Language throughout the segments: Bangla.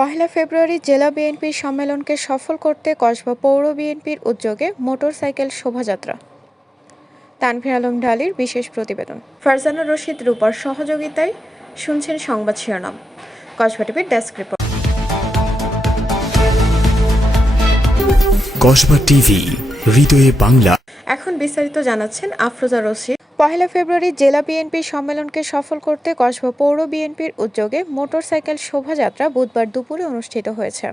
পহেলা ফেব্রুয়ারি জেলা বিএনপির সম্মেলনকে সফল করতে কসবা পৌর বিএনপির উদ্যোগে মোটরসাইকেল শোভাযাত্রা। তানভীর আলম ঢালির বিশেষ প্রতিবেদন। ফারজানা রশিদ রূপার সহযোগিতায় শুনছেন সংবাদ শিরোনাম। কসবা টিভির ডেস্ক রিপোর্ট। কসবা টিভি হৃদয়ে বাংলা। এখন বিস্তারিত জানাচ্ছেন আফরোজা রশিদ। পহেলা ফেব্রুয়ারি জেলা বিএনপির সম্মেলনকে সফল করতে কসবা পৌর বিএনপির উদ্যোগে মোটরসাইকেল শোভাযাত্রা বুধবার দুপুরে অনুষ্ঠিত হয়েছে।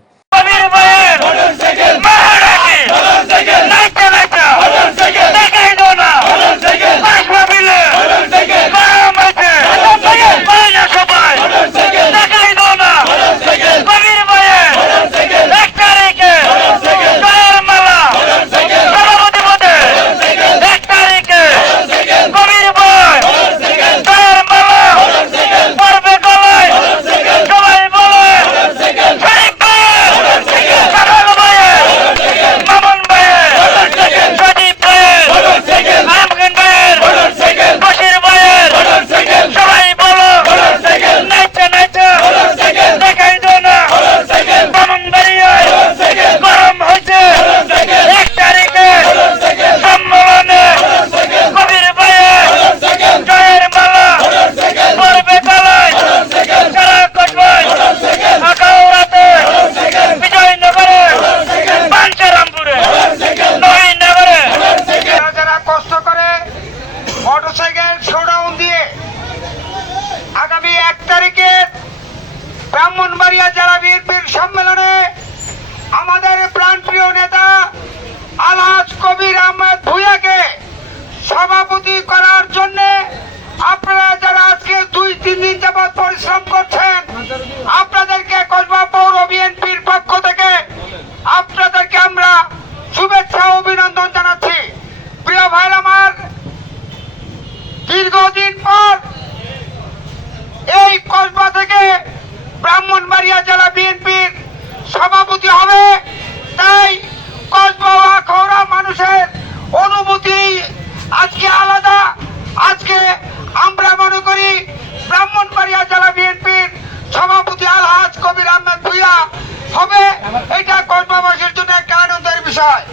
এটা কসবাবাসীর জন্য একটা আনন্দের বিষয়।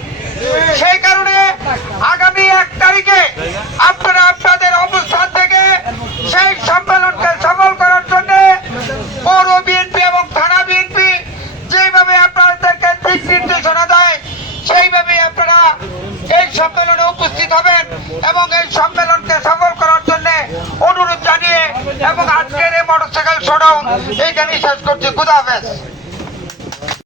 সেই কারণে আগামী এক তারিখে আপনারা আপনাদের অবস্থান থেকে সেই সম্মেলনকে সফল করার জন্য পৌর বিএনপি এবং থানা বিএনপি যেভাবে আপনাদেরকে দিক নির্দেশনা দেয় সেইভাবে আপনারা এই সম্মেলনে উপস্থিত হবেন এবং এই সম্মেলনকে সফল করার জন্য অনুরোধ জানিয়ে এবং আজকের এই মোটরসাইকেল শোডাউন এইখানেই শেষ করছি। খুদা হাফেজ।